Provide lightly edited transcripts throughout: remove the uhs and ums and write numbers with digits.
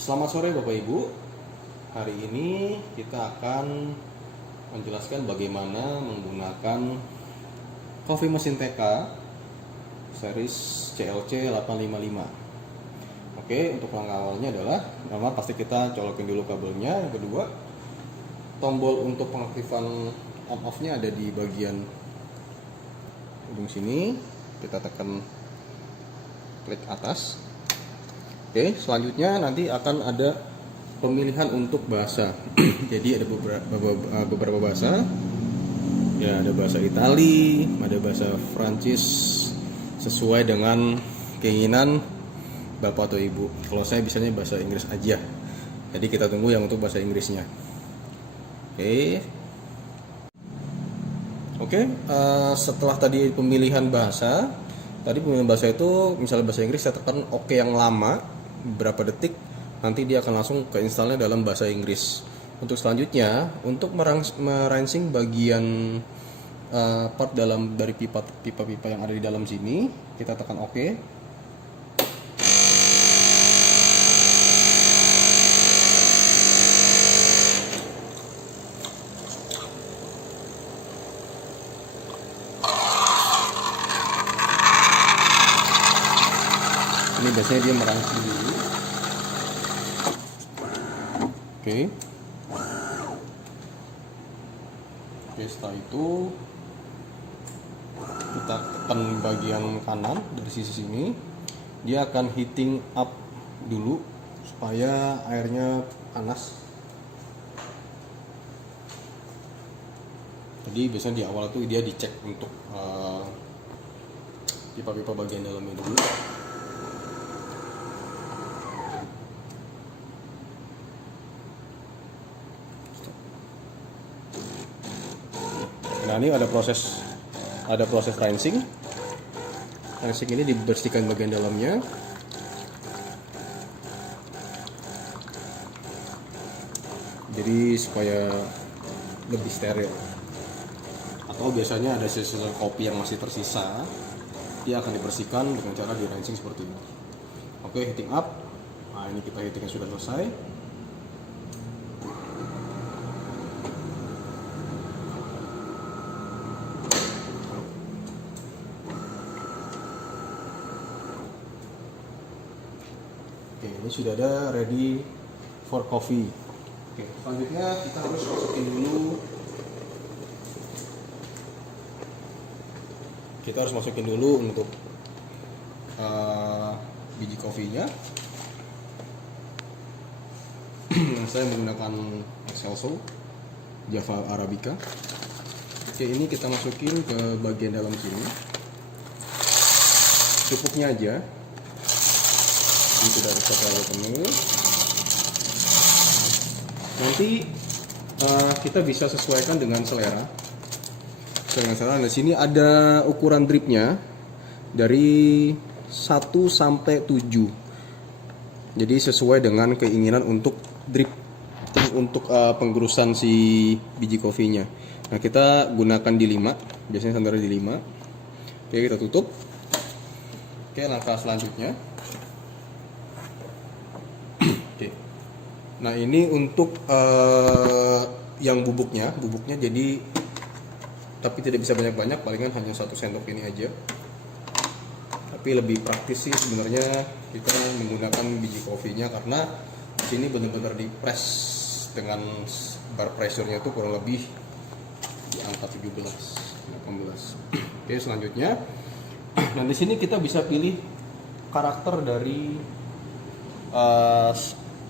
Selamat sore Bapak Ibu. Hari ini kita akan menjelaskan bagaimana menggunakan coffee mesin TK series CLC 855. Oke, untuk langkah awalnya adalah pertama pasti kita colokin dulu kabelnya. Yang kedua, tombol untuk pengaktifan on off-nya ada di bagian ujung sini. Kita tekan klik atas. Oke, selanjutnya nanti akan ada pemilihan untuk bahasa. Jadi ada beberapa bahasa. Ya, ada bahasa Itali, ada bahasa Prancis sesuai dengan keinginan Bapak atau Ibu. Kalau saya bisanya bahasa Inggris aja. Jadi kita tunggu yang untuk bahasa Inggrisnya. Oke, setelah tadi pemilihan bahasa, itu misalnya bahasa Inggris, saya tekan OK yang lama beberapa detik, nanti dia akan langsung keinstallnya dalam bahasa Inggris. Untuk selanjutnya, untuk merancing bagian part dari pipa-pipa yang ada di dalam sini, kita tekan OK. Ini biasanya dia merangsang dulu. Oke, setelah itu kita tekan bagian kanan dari sisi sini, dia akan heating up dulu supaya airnya panas. Jadi biasanya di awal tuh dia dicek untuk pipa-pipa bagian dalamnya dulu. Nah, ini ada proses rinsing. Rinsing ini dibersihkan bagian dalamnya. Jadi supaya lebih steril. Atau biasanya ada sisa kopi yang masih tersisa, dia akan dibersihkan dengan cara di rinsing seperti ini. Oke, heating up. Nah, ini kita heatingnya sudah selesai. Oke, ini sudah ada ready for coffee. Oke, selanjutnya kita harus masukin dulu untuk biji kopinya. Saya menggunakan Excelso Java Arabica. Oke, ini kita masukin ke bagian dalam sini. Cukupnya aja. Ini tidak bisa terlalu penuh. Nanti kita bisa sesuaikan dengan selera. Di sini ada ukuran dripnya dari 1 sampai 7. Jadi sesuai dengan keinginan untuk drip, untuk penggerusan si biji kopinya. Nah, kita gunakan di 5. Biasanya standar di 5. Oke, kita tutup. Oke, langkah selanjutnya. Nah, ini untuk yang bubuknya jadi, tapi tidak bisa banyak-banyak, palingan hanya 1 sendok ini aja. Tapi lebih praktis sih sebenarnya kita menggunakan biji kopinya, karena di sini benar-benar di press dengan bar pressure-nya itu kurang lebih di angka 17-18. Oke, selanjutnya. Nah, di sini kita bisa pilih karakter dari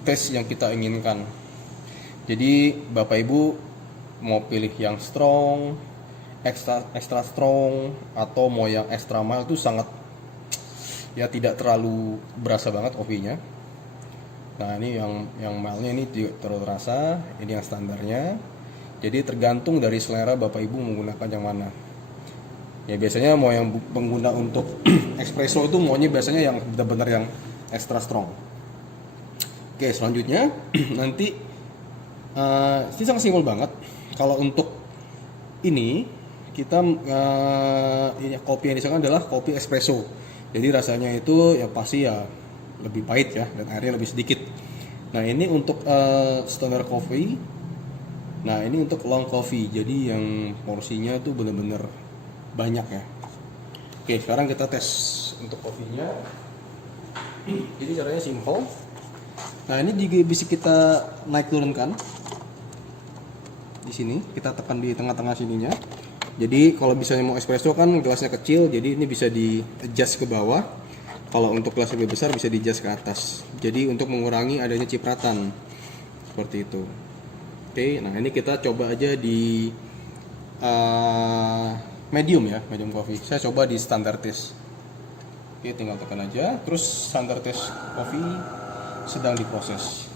taste yang kita inginkan. Jadi Bapak Ibu mau pilih yang strong, extra strong, atau mau yang extra mild, itu sangat ya tidak terlalu berasa banget kopinya. Nah, ini yang mildnya ini tidak terlalu terasa, ini yang standarnya. Jadi tergantung dari selera Bapak Ibu menggunakan yang mana. Ya biasanya mau yang pengguna untuk espresso itu maunya biasanya yang benar-benar yang extra strong. Oke, selanjutnya nanti ini sangat simpel banget. Kalau untuk ini kita kopi yang disediakan adalah kopi espresso. Jadi rasanya itu ya pasti ya lebih pahit ya, dan airnya lebih sedikit. Nah ini untuk standar coffee. Nah ini untuk long coffee, jadi yang porsinya itu bener-bener banyak ya. Oke, sekarang kita tes untuk kopinya. Jadi caranya simple. Nah ini juga bisa kita naik turunkan. Di sini kita tekan di tengah-tengah sininya. Jadi kalau misalnya mau espresso kan gelasnya kecil, jadi ini bisa di adjust ke bawah. Kalau untuk gelas lebih besar bisa di adjust ke atas. Jadi untuk mengurangi adanya cipratan seperti itu. Oke, nah ini kita coba aja di medium ya, medium coffee. Saya coba di standar taste. Oke, tinggal tekan aja. Terus standar taste coffee sedang diproses.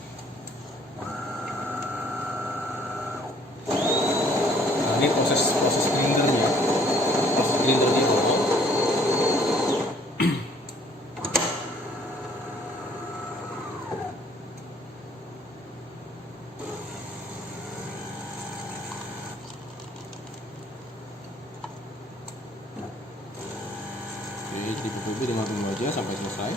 Nah, ini proses grindernya. Proses grindernya dulu. Oke, ditunggu dengan tunggu aja sampai selesai.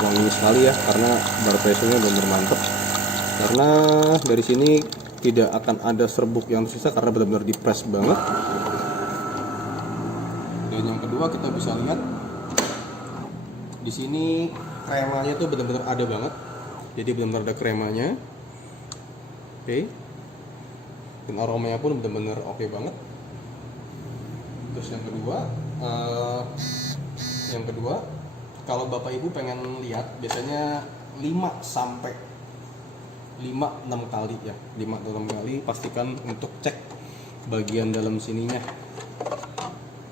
Wangi sekali ya, karena bar pressure-nya benar mantap. Karena dari sini tidak akan ada serbuk yang tersisa karena benar-benar dipres banget. Dan yang kedua kita bisa lihat di sini kremanya tuh benar-benar ada banget. Jadi benar-benar ada kremanya. Oke. Dan aromanya pun benar-benar oke banget. Terus yang kedua kalau Bapak Ibu pengen lihat biasanya 5 sampai 5-6 kali ya, 5-6 kali pastikan untuk cek bagian dalam sininya.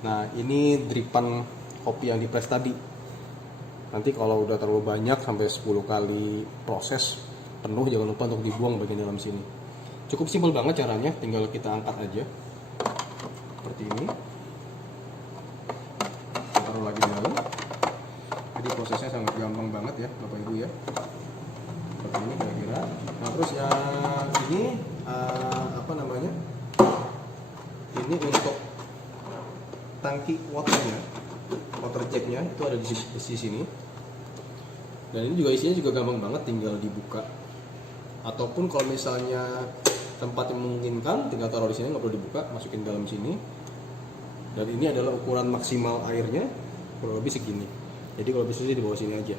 Nah ini dripan kopi yang dipres tadi. Nanti kalau udah terlalu banyak sampai 10 kali proses penuh, jangan lupa untuk dibuang bagian dalam sini. Cukup simpel banget caranya, tinggal kita angkat aja seperti ini. Kita taruh lagi di dalam. Jadi prosesnya sangat gampang banget ya Bapak Ibu ya. Seperti ini kira-kira. Nah terus yang ini apa namanya? Ini untuk tangki waternya, water jacknya itu ada di sini. Dan ini juga isinya juga gampang banget, tinggal dibuka. Ataupun kalau misalnya tempat yang memungkinkan, tinggal taruh di sini, nggak perlu dibuka, masukin dalam sini. Dan ini adalah ukuran maksimal airnya, kurang lebih segini. Jadi kalau bisa di bawah sini aja.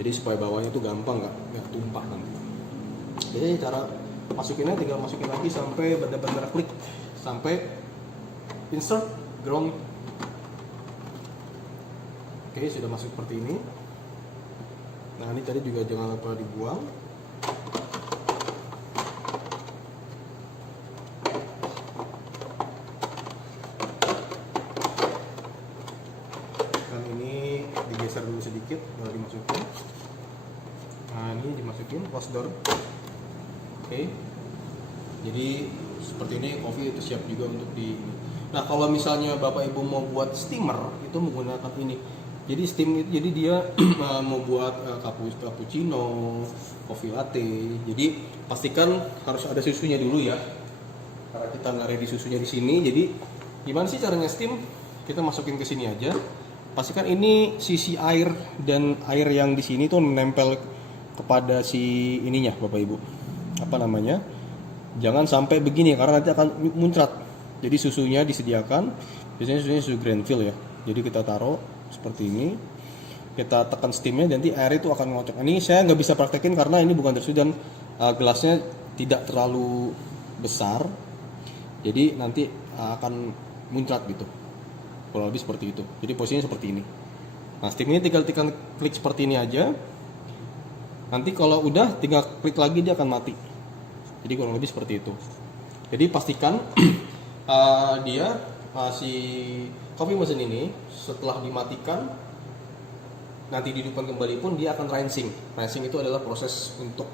Jadi supaya bawahnya itu gampang, nggak tumpah kan. Jadi cara masukinnya tinggal masukin lagi sampai benar-benar klik, sampai insert ground. Oke, sudah masuk seperti ini. Nah ini tadi juga jangan lupa dibuang. Dan ini digeser dulu sedikit baru dimasukin. Nah ini dimasukin close door. Oke. Jadi seperti ini kopi itu siap juga untuk di. Nah kalau misalnya Bapak Ibu mau buat steamer itu menggunakan ini. Jadi steam itu jadi dia mau buat cappuccino, coffee latte. Jadi pastikan harus ada susunya dulu ya. Karena kita nggak ready susunya di sini. Jadi gimana sih caranya steam? Kita masukin ke sini aja. Pastikan ini sisi air dan air yang di sini tuh menempel kepada si ininya Bapak Ibu. Apa namanya? Jangan sampai begini karena nanti akan muncrat. Jadi susunya disediakan. Biasanya susunya susu Granville ya. Jadi kita taruh seperti ini, kita tekan steamnya, nanti air itu akan ngocok. Ini saya nggak bisa praktekin karena ini bukan tersu dan gelasnya tidak terlalu besar, jadi nanti akan muncrat gitu. Kurang lebih seperti itu. Jadi posisinya seperti ini. Nah steamnya tinggal tekan klik seperti ini aja. Nanti kalau udah tinggal klik lagi dia akan mati. Jadi kurang lebih seperti itu. Jadi pastikan dia si kopi mesin ini setelah dimatikan nanti dihidupkan kembali pun dia akan rinsing. Rinsing itu adalah proses untuk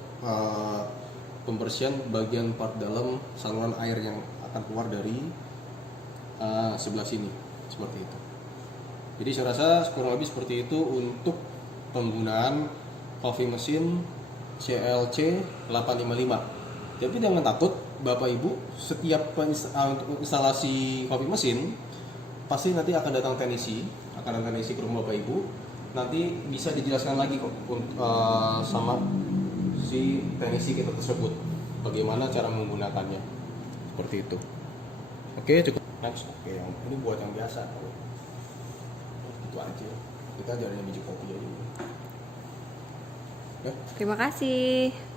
pembersihan bagian part dalam saluran air yang akan keluar dari sebelah sini seperti itu. Jadi saya rasa kurang lebih seperti itu untuk penggunaan coffee mesin CLC 855. Tapi jangan takut Bapak Ibu, setiap untuk instalasi coffee mesin pasti nanti akan datang teknisi ke rumah Bapak Ibu. Nanti bisa dijelaskan lagi kok sama si teknisi kita tersebut bagaimana cara menggunakannya. Seperti itu. Oke, cukup. Next. Oke, yang ini buat yang biasa. Itu aja. Kita ajarin biji kopi aja. Terima kasih.